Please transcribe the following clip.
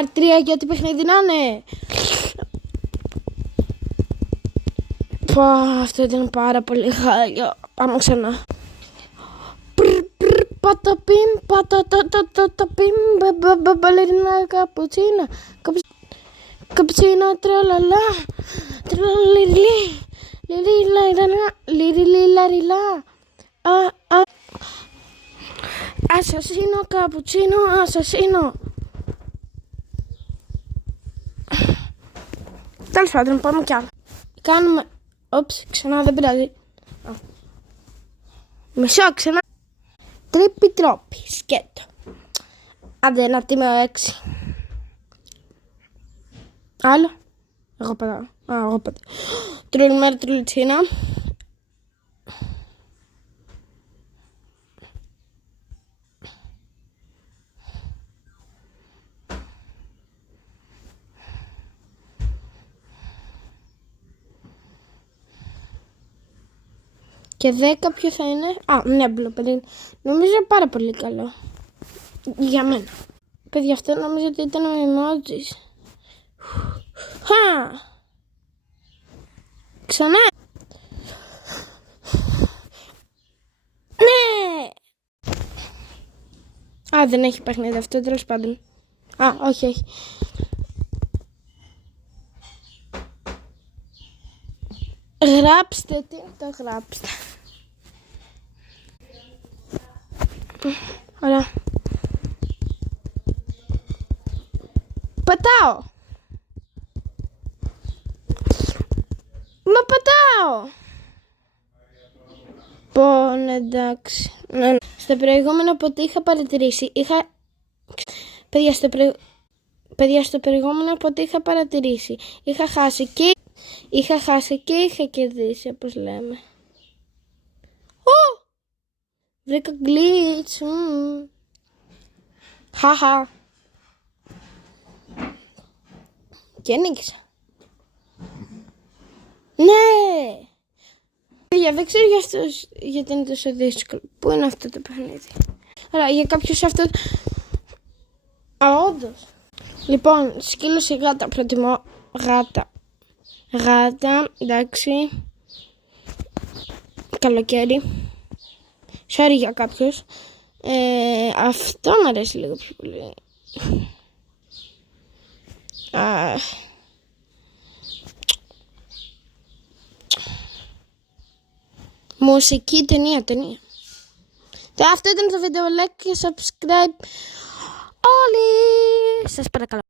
αρτρία για ό,τι παιχνίδι να είναι. Πω, αυτό ήταν πάρα πολύ χάλιο. Πάμε ξανά. Παταπιμ, παταταταταπιμ, μπαλερίνα καπουτσίνα. Καπουτσίνα, τραλαλά, τραλαλιρλί, λιριλιλαριλά. Ασασίνο, καπουτσίνο, ασασίνο. Τέλος πάντων, πάμε κι άλλο. Κάνουμε... Όψ, ξανά δεν πειράζει. Μισό, ξανά. Τρίπι τρόπι, σκέτο. Άντε, ένα τίμιο 6. Άλλο. Εγώ πατάω. Εγώ πατάω. Τρουλμέρ, τρουλτσίνα. Και 10 ποιο θα είναι? Ναι, μπλουπερ. Νομίζω πάρα πολύ καλό. Για μένα. Παιδιά, αυτό νομίζω ότι ήταν με emojis. Ξανά. Ναι. Δεν έχει παιχνίδι αυτό, τέλος πάντων. Όχι. Γράψτε τι το γράψτε. Ωραία. Πατάω. Μα πατάω. Εντάξει. Στο προηγούμενο ποτέ είχα παρατηρήσει. Παιδιά, στο προηγούμενο ποτέ είχα παρατηρήσει. Είχα χάσει και είχα κερδίσει, όπως λέμε. Βρήκα glitch. Χαχα. Και νίκησα. Ναι. Παιδιά, δεν ξέρω γιατί είναι τόσο δύσκολο. Πού είναι αυτό το παιχνίδι? Ωραία, για κάποιους αυτό... Όντως. Λοιπόν, σκύλος ή γάτα? Προτιμώ γάτα. Εντάξει. Καλοκαίρι. Sorry για κάποιους. Αυτό μου αρέσει λίγο πιο πολύ. Μουσική, ταινία. Αυτό ήταν το βίντεο. Like και subscribe όλοι. Σας παρακαλώ.